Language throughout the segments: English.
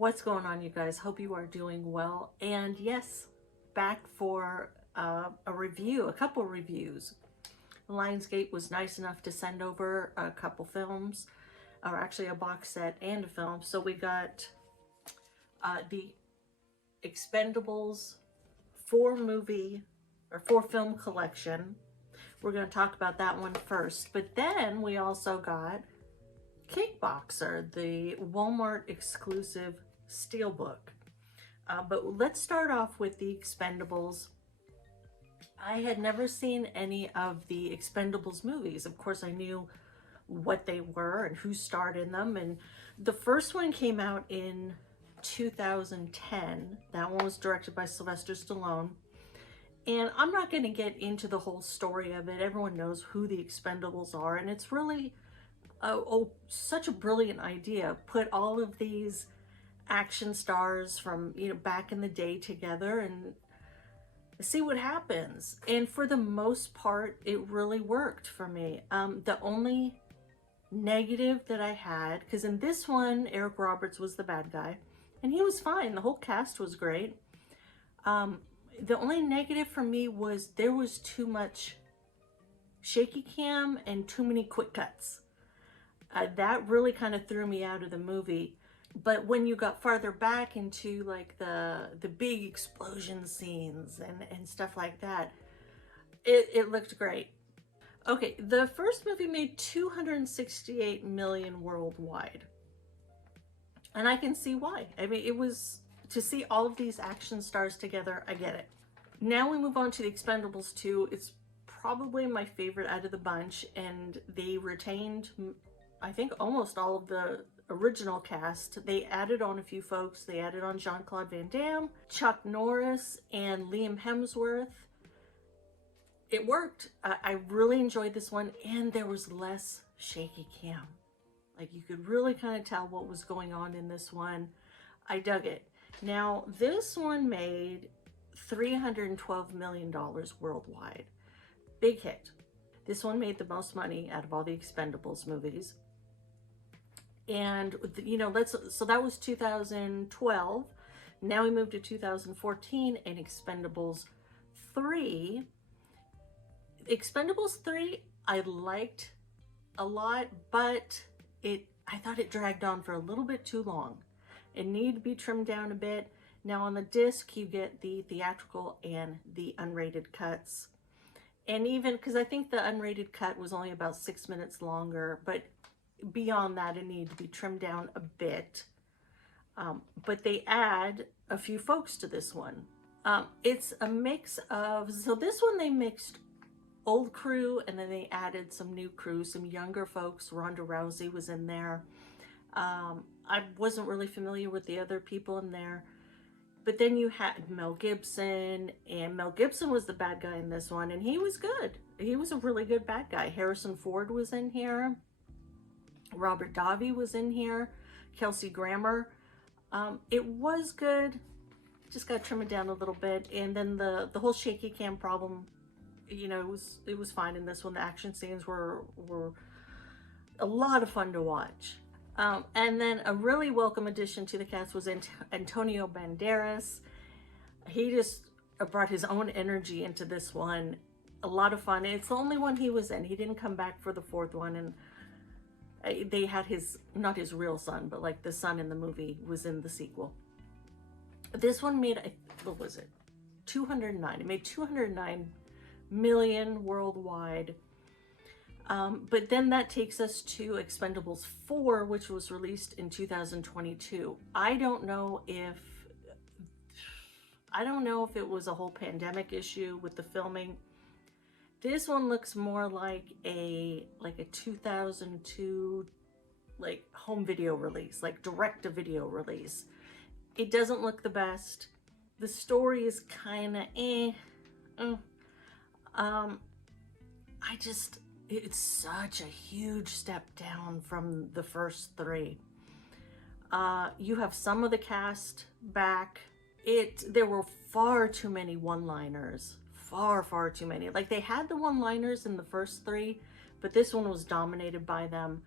What's going on, you guys? Hope you are doing well. And yes, back for a couple reviews. Lionsgate was nice enough to send over a couple films, or actually a box set and a film. So we got the Expendables 4-film collection. We're going to talk about that one first. But then we also got Kickboxer, the Walmart exclusive Steelbook. But let's start off with the Expendables. I had never seen any of the Expendables movies. Of course, I knew what they were and who starred in them. And the first one came out in 2010. That one was directed by Sylvester Stallone. And I'm not going to get into the whole story of it. Everyone knows who the Expendables are. And it's really such a brilliant idea. Put all of these action stars from, back in the day together and see what happens. And for the most part, it really worked for me. The only negative that I had, because in this one, Eric Roberts was the bad guy, and he was fine. The whole cast was great. The only negative for me was there was too much shaky cam and too many quick cuts. That really kind of threw me out of the movie. But when you got farther back into like the big explosion scenes and stuff like that, it looked great. Okay, the first movie made $268 million worldwide. And I can see why. I mean, it was to see all of these action stars together. I get it. Now we move on to the Expendables 2. It's probably my favorite out of the bunch, and they retained, I think, almost all of the original cast. They added on a few folks. They added on Jean-Claude Van Damme, Chuck Norris, and Liam Hemsworth. It worked. I really enjoyed this one, and there was less shaky cam. Like, you could really kind of tell what was going on in this one. I dug it. Now, this one made $312 million worldwide. Big hit. This one made the most money out of all the Expendables movies. And, so that was 2012. Now we moved to 2014 and Expendables 3. Expendables 3, I liked a lot, but I thought it dragged on for a little bit too long. It needed to be trimmed down a bit. Now on the disc, you get the theatrical and the unrated cuts. And even, because I think the unrated cut was only about 6 minutes longer, but beyond that, it needed to be trimmed down a bit. But they add a few folks to this one. It's a mix of, so this one they mixed old crew, and then they added some new crew, some younger folks. Ronda Rousey was in there. I wasn't really familiar with the other people in there. But then you had Mel Gibson, and Mel Gibson was the bad guy in this one, and he was good. He was a really good bad guy. Harrison Ford was in here. Robert Davi was in here. Kelsey Grammer. It was good. Just got to trim it down a little bit. And then the whole shaky cam problem, it was fine in this one. The action scenes were a lot of fun to watch. And then a really welcome addition to the cast was Antonio Banderas. He just brought his own energy into this one. A lot of fun. It's the only one he was in. He didn't come back for the fourth one, and they had not his real son, but like the son in the movie was in the sequel. This one made, what was it? 209. It made 209 million worldwide. But then that takes us to Expendables 4, which was released in 2022. I don't know if it was a whole pandemic issue with the filming. This one looks more like a 2002 like home video release, like direct to video release. It doesn't look the best. The story is kind of it's such a huge step down from the first three. You have some of the cast back. There were far too many one-liners. Far too many. Like, they had the one-liners in the first three, but this one was dominated by them.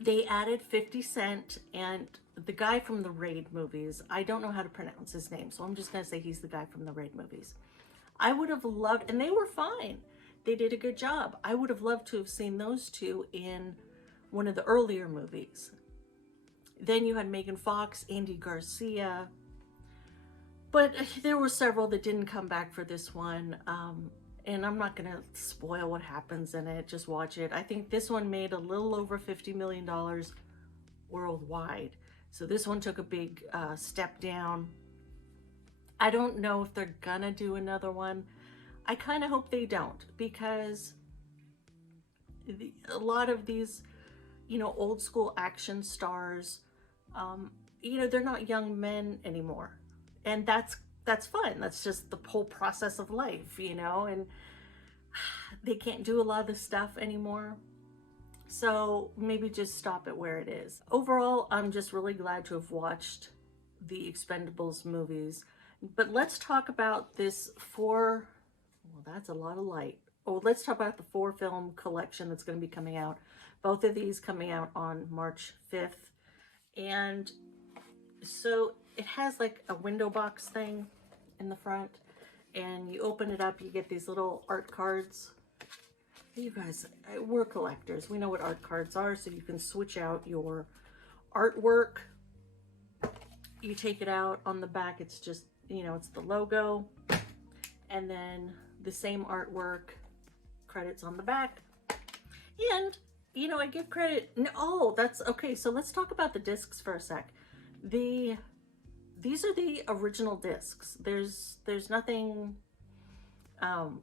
They added 50 Cent and the guy from the Raid movies. I don't know how to pronounce his name, so I'm just going to say he's the guy from the Raid movies. I would have loved, and they were fine. They did a good job. I would have loved to have seen those two in one of the earlier movies. Then you had Megan Fox, Andy Garcia, but there were several that didn't come back for this one. And I'm not going to spoil what happens in it. Just watch it. I think this one made a little over $50 million worldwide. So this one took a big step down. I don't know if they're going to do another one. I kind of hope they don't, because a lot of these, you know, old school action stars, you know, they're not young men anymore. And that's fine. That's just the whole process of life, you know, and they can't do a lot of this stuff anymore. So maybe just stop it where it is. Overall, I'm just really glad to have watched the Expendables movies. But let's talk about this well, that's a lot of light. Oh, let's talk about the 4-film collection that's going to be coming out. Both of these coming out on March 5th. And so it has like a window box thing in the front, and you open it up, you get these little art cards. You guys, we're collectors. We know what art cards are, so you can switch out your artwork. You take it out. On the back, it's just, you know, it's the logo, and then the same artwork, credits on the back. And, you know, I give credit. Oh, that's okay. So let's talk about the discs for a sec. These are the original discs. There's nothing,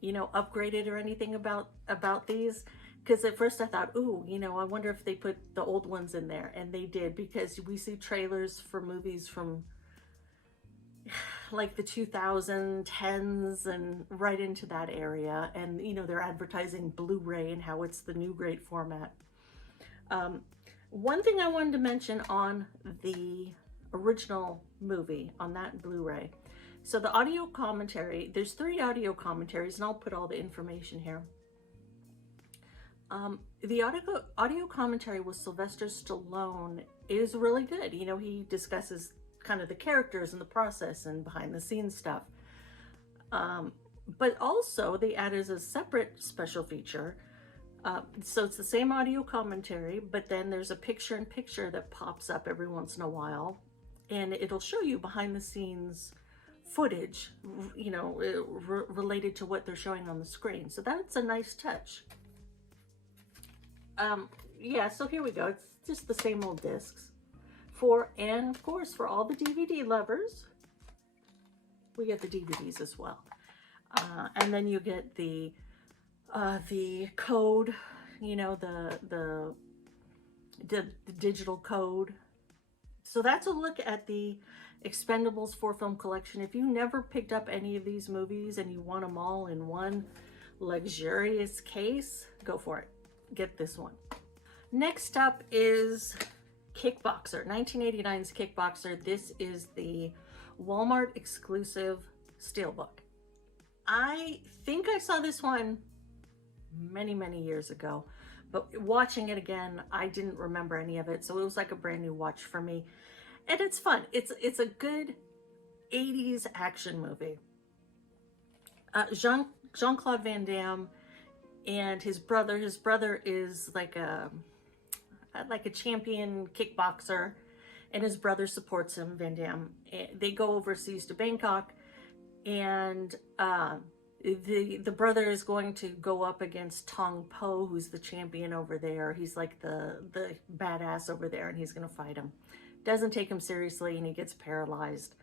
you know, upgraded or anything about these. Because at first I thought, ooh, you know, I wonder if they put the old ones in there. And they did, because we see trailers for movies from like the 2010s and right into that area. And, you know, they're advertising Blu-ray and how it's the new great format. One thing I wanted to mention on the original movie, on that Blu-ray. So the audio commentary, there's 3 audio commentaries, and I'll put all the information here. The audio commentary with Sylvester Stallone is really good. You know, he discusses kind of the characters and the process and behind the scenes stuff. But also they added as a separate special feature. So it's the same audio commentary, but then there's a picture-in-picture that pops up every once in a while, and it'll show you behind the scenes footage, you know, related to what they're showing on the screen. So that's a nice touch. Yeah, so here we go. It's just the same old discs. And of course, for all the DVD lovers, we get the DVDs as well. And then you get the code, you know, the digital code. So that's a look at the Expendables 4-film collection. If you never picked up any of these movies and you want them all in one luxurious case, go for it. Get this one. Next up is Kickboxer, 1989's Kickboxer. This is the Walmart exclusive Steelbook. I think I saw this one many, many years ago, but watching it again, I didn't remember any of it. So it was like a brand new watch for me. And it's fun. It's a good 80s action movie. Jean-Claude Van Damme and his brother is like a champion kickboxer, and his brother supports him, Van Damme. They go overseas to Bangkok, and the brother is going to go up against Tong Po, who's the champion over there. He's like the badass over there, and he's going to fight him. Doesn't take him seriously, and he gets paralyzed.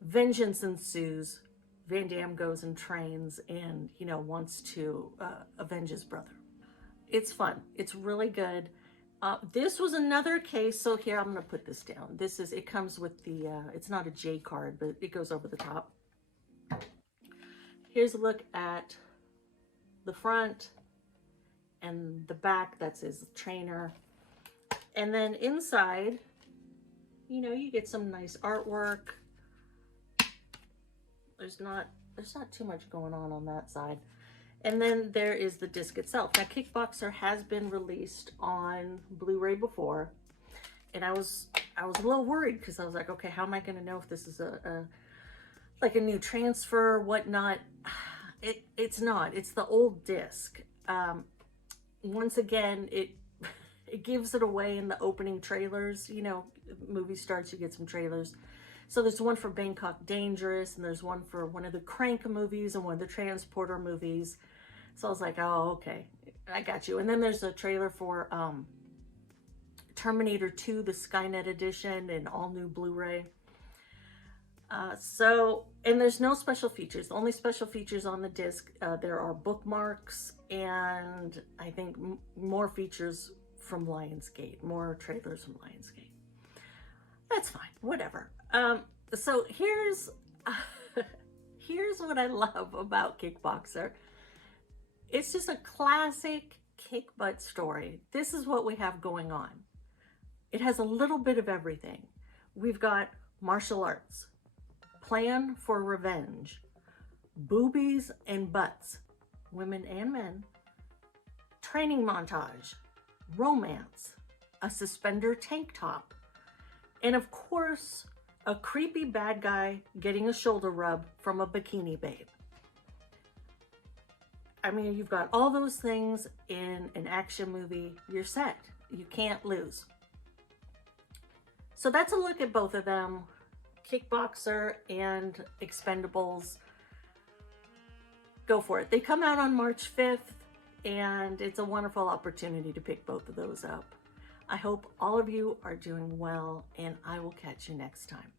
Vengeance ensues. Van Damme goes and trains and, you know, wants to avenge his brother. It's fun. It's really good. This was another case. So here, I'm going to put this down. It comes with the, it's not a J card, but it goes over the top. Here's a look at the front and the back. That's his trainer. And then inside, you know, you get some nice artwork. There's not too much going on that side. And then there is the disc itself. Now, Kickboxer has been released on Blu-ray before, and I was a little worried because I was like, okay, how am I going to know if this is like a new transfer or whatnot? It's not. It's the old disc. Once again, it gives it away in the opening trailers. You know, movie starts, you get some trailers. So there's one for Bangkok Dangerous, and there's one for one of the Crank movies and one of the Transporter movies. So I was like, oh, okay, I got you. And then there's a trailer for Terminator 2, the Skynet edition, and all new Blu-ray. And there's no special features. The only special features on the disc, there are bookmarks and I think more features from Lionsgate, more trailers from Lionsgate. That's fine, whatever. So here's what I love about Kickboxer. It's just a classic kick butt story. This is what we have going on. It has a little bit of everything. We've got martial arts, plan for revenge, boobies and butts, women and men, training montage, romance, a suspender tank top, and of course, a creepy bad guy getting a shoulder rub from a bikini babe. I mean, you've got all those things in an action movie. You're set. You can't lose. So that's a look at both of them, Kickboxer and Expendables. Go for it. They come out on March 5th, and it's a wonderful opportunity to pick both of those up. I hope all of you are doing well, and I will catch you next time.